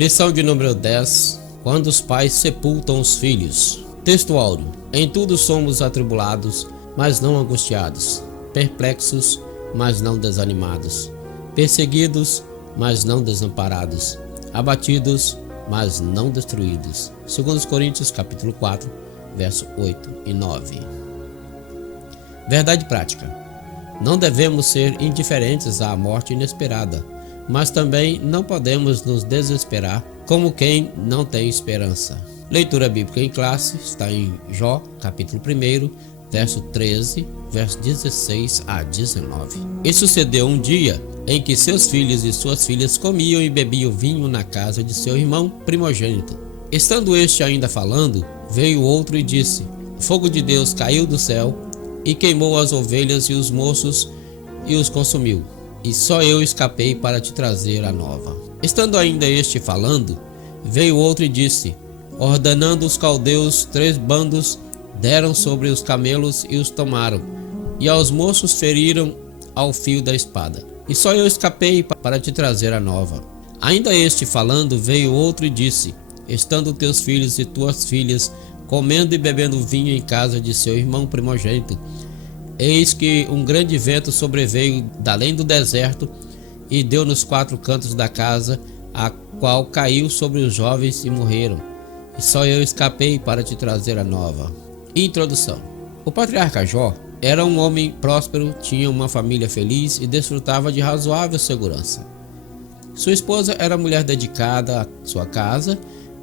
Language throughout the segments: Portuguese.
Lição de número 10. Quando os pais sepultam os filhos. Texto áureo. Em tudo somos atribulados, mas não angustiados, perplexos, mas não desanimados, perseguidos, mas não desamparados, abatidos, mas não destruídos. 2 Coríntios capítulo 4, verso 8 e 9. Verdade prática. Não devemos ser indiferentes à morte inesperada, mas também não podemos nos desesperar como quem não tem esperança. Leitura bíblica em classe está em Jó, capítulo 1, verso 13, verso 16 a 19. E sucedeu um dia em que seus filhos e suas filhas comiam e bebiam vinho na casa de seu irmão primogênito. Estando este ainda falando, veio outro e disse: Fogo de Deus caiu do céu e queimou as ovelhas e os moços e os consumiu. E só eu escapei para te trazer a nova. Estando ainda este falando, veio outro e disse: Ordenando os caldeus 3 bandos, deram sobre os camelos e os tomaram, e aos moços feriram ao fio da espada. E só eu escapei para te trazer a nova. Ainda este falando, veio outro e disse: Estando teus filhos e tuas filhas comendo e bebendo vinho em casa de seu irmão primogênito, eis que um grande vento sobreveio dalém do deserto e deu nos 4 cantos da casa, a qual caiu sobre os jovens e morreram. E só eu escapei para te trazer a nova. Introdução. O patriarca Jó era um homem próspero, tinha uma família feliz e desfrutava de razoável segurança. Sua esposa era mulher dedicada à sua casa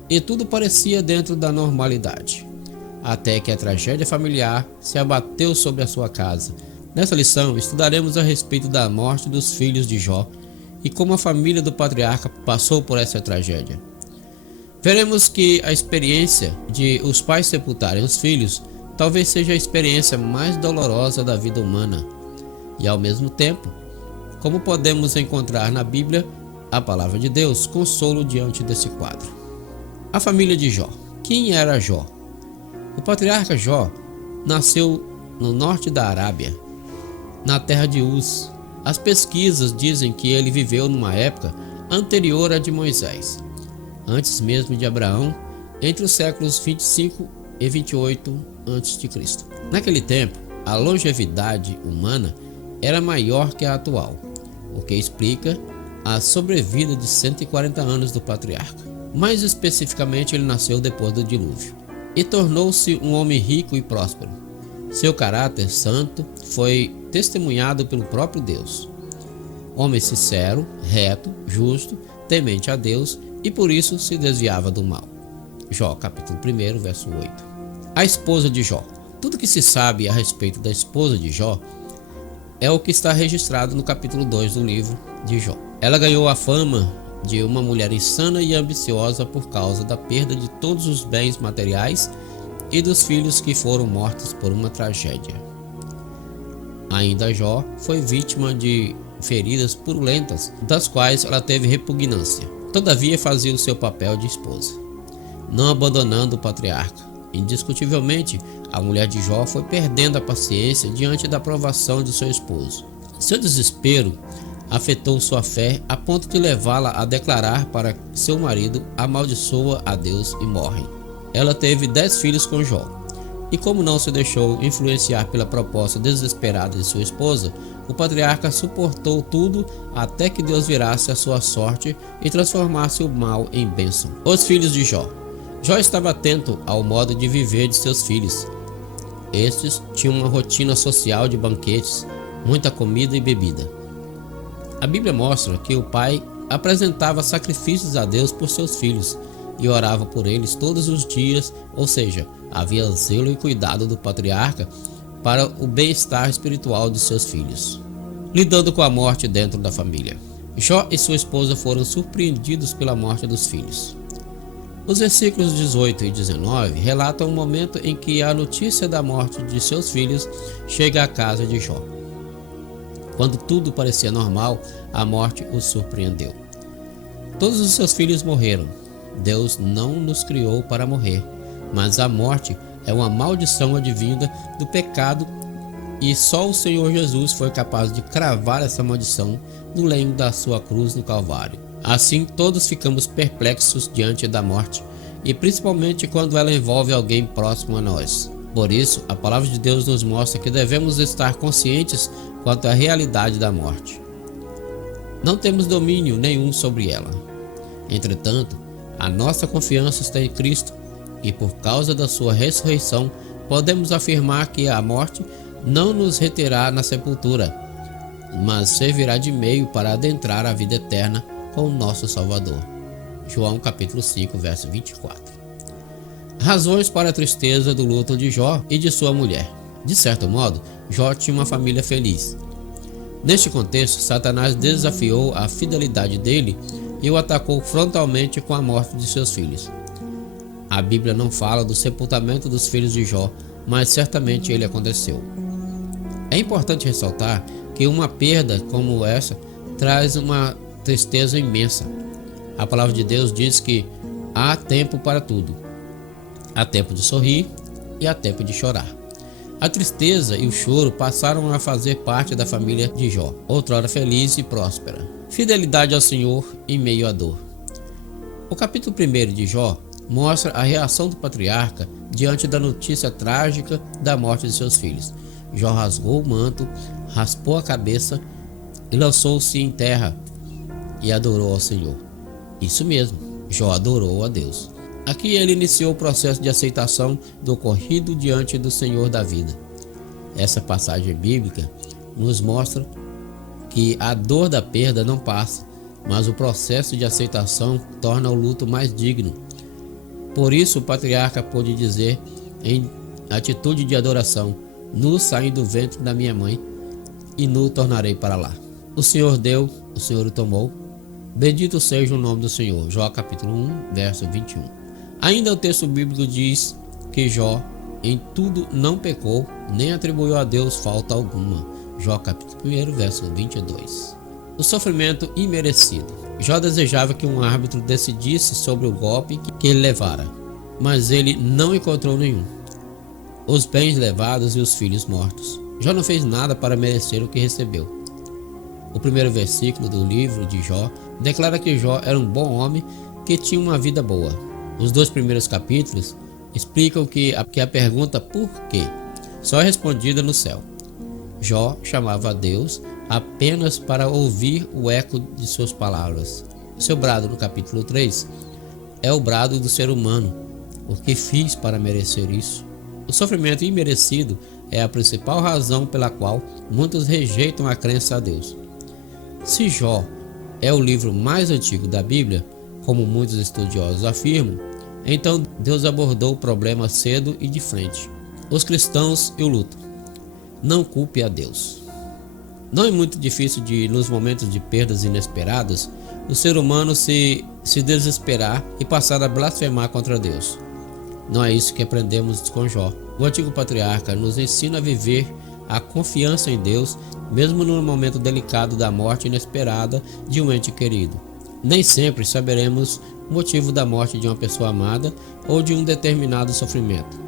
e tudo parecia dentro da normalidade, até que a tragédia familiar se abateu sobre a sua casa. Nessa lição estudaremos a respeito da morte dos filhos de Jó e como a família do patriarca passou por essa tragédia. Veremos que a experiência de os pais sepultarem os filhos talvez seja a experiência mais dolorosa da vida humana e, ao mesmo tempo, como podemos encontrar na Bíblia, a palavra de Deus, consolo diante desse quadro. A família de Jó. Quem era Jó? O patriarca Jó nasceu no norte da Arábia, na terra de Uz. As pesquisas dizem que ele viveu numa época anterior à de Moisés, antes mesmo de Abraão, entre os séculos 25 e 28 a.C. Naquele tempo, a longevidade humana era maior que a atual, o que explica a sobrevida de 140 anos do patriarca. Mais especificamente, ele nasceu depois do dilúvio e tornou-se um homem rico e próspero. Seu caráter santo foi testemunhado pelo próprio Deus. Homem sincero, reto, justo, temente a Deus e por isso se desviava do mal. Jó, capítulo 1, verso 8. A esposa de Jó. Tudo que se sabe a respeito da esposa de Jó é o que está registrado no capítulo 2 do livro de Jó. Ela ganhou a fama de uma mulher insana e ambiciosa por causa da perda de todos os bens materiais e dos filhos que foram mortos por uma tragédia. Ainda Jó foi vítima de feridas purulentas, das quais ela teve repugnância. Todavia fazia o seu papel de esposa, não abandonando o patriarca. Indiscutivelmente, a mulher de Jó foi perdendo a paciência diante da provação de seu esposo. Seu desespero afetou sua fé a ponto de levá-la a declarar para seu marido: amaldiçoa a Deus e morre. Ela teve 10 filhos com Jó, e como não se deixou influenciar pela proposta desesperada de sua esposa, o patriarca suportou tudo até que Deus virasse a sua sorte e transformasse o mal em bênção. Os filhos de Jó. Jó estava atento ao modo de viver de seus filhos. Estes tinham uma rotina social de banquetes, muita comida e bebida. A Bíblia mostra que o pai apresentava sacrifícios a Deus por seus filhos e orava por eles todos os dias, ou seja, havia zelo e cuidado do patriarca para o bem-estar espiritual de seus filhos. Lidando com a morte dentro da família. Jó e sua esposa foram surpreendidos pela morte dos filhos. Os versículos 18 e 19 relatam o momento em que a notícia da morte de seus filhos chega à casa de Jó. Quando tudo parecia normal, a morte os surpreendeu. Todos os seus filhos morreram. Deus não nos criou para morrer, mas a morte é uma maldição advinda do pecado e só o Senhor Jesus foi capaz de cravar essa maldição no lenho da sua cruz no Calvário. Assim, todos ficamos perplexos diante da morte, e principalmente quando ela envolve alguém próximo a nós. Por isso, a palavra de Deus nos mostra que devemos estar conscientes quanto à realidade da morte. Não temos domínio nenhum sobre ela. Entretanto, a nossa confiança está em Cristo, e por causa da sua ressurreição, podemos afirmar que a morte não nos reterá na sepultura, mas servirá de meio para adentrar a vida eterna com o nosso Salvador. João capítulo 5, verso 24. Razões para a tristeza do luto de Jó e de sua mulher. De certo modo, Jó tinha uma família feliz. Neste contexto, Satanás desafiou a fidelidade dele e o atacou frontalmente com a morte de seus filhos. A Bíblia não fala do sepultamento dos filhos de Jó, mas certamente ele aconteceu. É importante ressaltar que uma perda como essa traz uma tristeza imensa. A palavra de Deus diz que há tempo para tudo. Há tempo de sorrir e há tempo de chorar. A tristeza e o choro passaram a fazer parte da família de Jó, outrora feliz e próspera. Fidelidade ao Senhor em meio à dor. O capítulo 1 de Jó mostra a reação do patriarca diante da notícia trágica da morte de seus filhos. Jó rasgou o manto, raspou a cabeça e lançou-se em terra e adorou ao Senhor. Isso mesmo, Jó adorou a Deus. Aqui ele iniciou o processo de aceitação do ocorrido diante do Senhor da vida. Essa passagem bíblica nos mostra que a dor da perda não passa, mas o processo de aceitação torna o luto mais digno. Por isso o patriarca pôde dizer em atitude de adoração: nu saí do ventre da minha mãe e nu tornarei para lá. O Senhor deu, o Senhor o tomou. Bendito seja o nome do Senhor. Jó capítulo 1, verso 21. Ainda o texto bíblico diz que Jó em tudo não pecou, nem atribuiu a Deus falta alguma. Jó capítulo 1, verso 22. O sofrimento imerecido. Jó desejava que um árbitro decidisse sobre o golpe que ele levara, mas ele não encontrou nenhum. Os bens levados e os filhos mortos. Jó não fez nada para merecer o que recebeu. O primeiro versículo do livro de Jó declara que Jó era um bom homem que tinha uma vida boa. Os 2 primeiros capítulos explicam que a pergunta por quê só é respondida no céu. Jó chamava a Deus apenas para ouvir o eco de suas palavras. Seu brado no capítulo 3 é o brado do ser humano. O que fiz para merecer isso? O sofrimento imerecido é a principal razão pela qual muitos rejeitam a crença a Deus. Se Jó é o livro mais antigo da Bíblia, como muitos estudiosos afirmam, então Deus abordou o problema cedo e de frente. Os cristãos e o luto. Não culpe a Deus. Não é muito difícil nos momentos de perdas inesperadas, o ser humano se desesperar e passar a blasfemar contra Deus. Não é isso que aprendemos com Jó. O antigo patriarca nos ensina a viver a confiança em Deus, mesmo no momento delicado da morte inesperada de um ente querido. Nem sempre saberemos o motivo da morte de uma pessoa amada ou de um determinado sofrimento.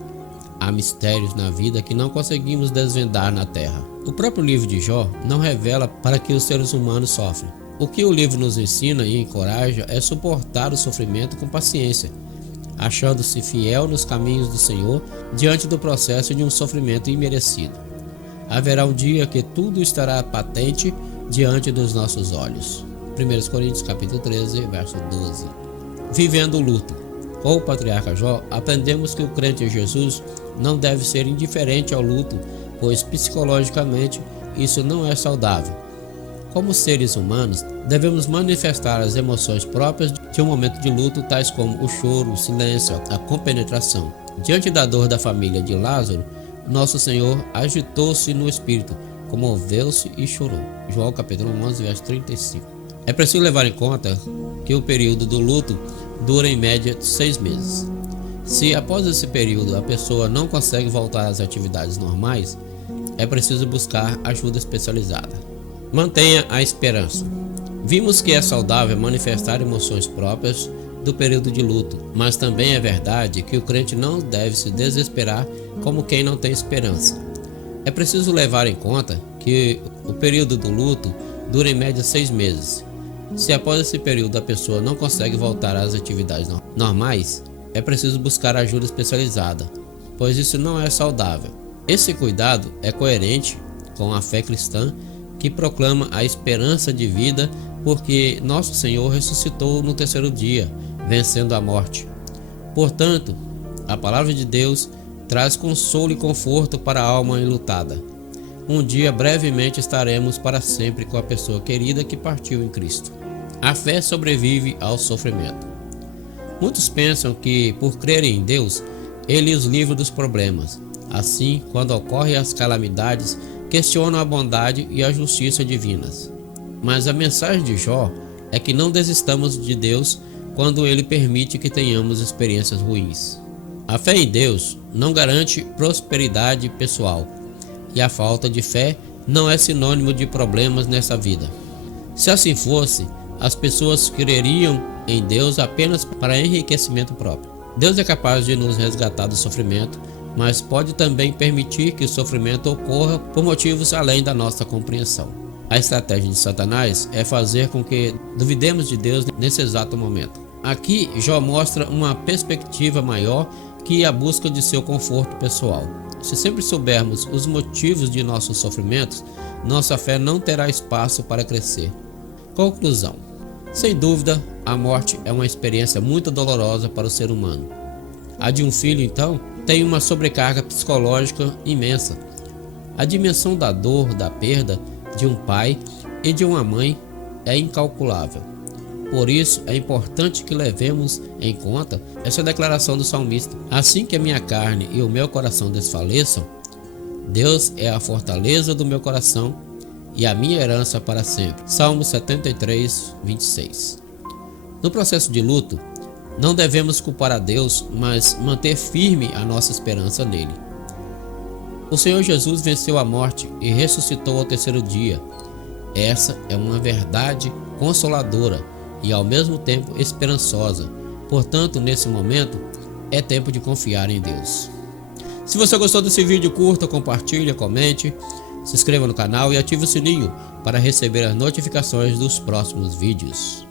Há mistérios na vida que não conseguimos desvendar na terra. O próprio livro de Jó não revela para que os seres humanos sofrem. O que o livro nos ensina e encoraja é suportar o sofrimento com paciência, achando-se fiel nos caminhos do Senhor diante do processo de um sofrimento imerecido. Haverá um dia que tudo estará patente diante dos nossos olhos. 1 Coríntios capítulo 13, verso 12. Vivendo o luto. Com o patriarca Jó, aprendemos que o crente em Jesus não deve ser indiferente ao luto, pois psicologicamente isso não é saudável. Como seres humanos, devemos manifestar as emoções próprias de um momento de luto, tais como o choro, o silêncio, a compenetração. Diante da dor da família de Lázaro, nosso Senhor agitou-se no espírito, comoveu-se e chorou. João capítulo 11, verso 35. É preciso levar em conta que o período do luto dura em média 6 meses. Se após esse período a pessoa não consegue voltar às atividades normais, é preciso buscar ajuda especializada. Mantenha a esperança. Vimos que é saudável manifestar emoções próprias do período de luto, mas também é verdade que o crente não deve se desesperar como quem não tem esperança. É preciso levar em conta que o período do luto dura em média 6 meses. Se após esse período a pessoa não consegue voltar às atividades normais, é preciso buscar ajuda especializada, pois isso não é saudável. Esse cuidado é coerente com a fé cristã que proclama a esperança de vida, porque nosso Senhor ressuscitou no terceiro dia, vencendo a morte. Portanto, a palavra de Deus traz consolo e conforto para a alma enlutada. Um dia brevemente estaremos para sempre com a pessoa querida que partiu em Cristo. A fé sobrevive ao sofrimento. Muitos pensam que, por crerem em Deus, Ele os livra dos problemas. Assim, quando ocorrem as calamidades, questionam a bondade e a justiça divinas. Mas a mensagem de Jó é que não desistamos de Deus quando Ele permite que tenhamos experiências ruins. A fé em Deus não garante prosperidade pessoal, e a falta de fé não é sinônimo de problemas nessa vida. Se assim fosse, as pessoas creriam em Deus apenas para enriquecimento próprio. Deus é capaz de nos resgatar do sofrimento, mas pode também permitir que o sofrimento ocorra por motivos além da nossa compreensão. A estratégia de Satanás é fazer com que duvidemos de Deus nesse exato momento. Aqui, Jó mostra uma perspectiva maior que a busca de seu conforto pessoal. Se sempre soubermos os motivos de nossos sofrimentos, nossa fé não terá espaço para crescer. Conclusão: sem dúvida, a morte é uma experiência muito dolorosa para o ser humano. A de um filho, então, tem uma sobrecarga psicológica imensa. A dimensão da dor, da perda de um pai e de uma mãe é incalculável. Por isso, é importante que levemos em conta essa declaração do salmista: assim que a minha carne e o meu coração desfaleçam, Deus é a fortaleza do meu coração e a minha herança para sempre. Salmo 73, 26. No processo de luto, não devemos culpar a Deus, mas manter firme a nossa esperança nele. O Senhor Jesus venceu a morte e ressuscitou ao terceiro dia. Essa é uma verdade consoladora e ao mesmo tempo esperançosa. Portanto, nesse momento, é tempo de confiar em Deus. Se você gostou desse vídeo, curta, compartilhe, comente, se inscreva no canal e ative o sininho para receber as notificações dos próximos vídeos.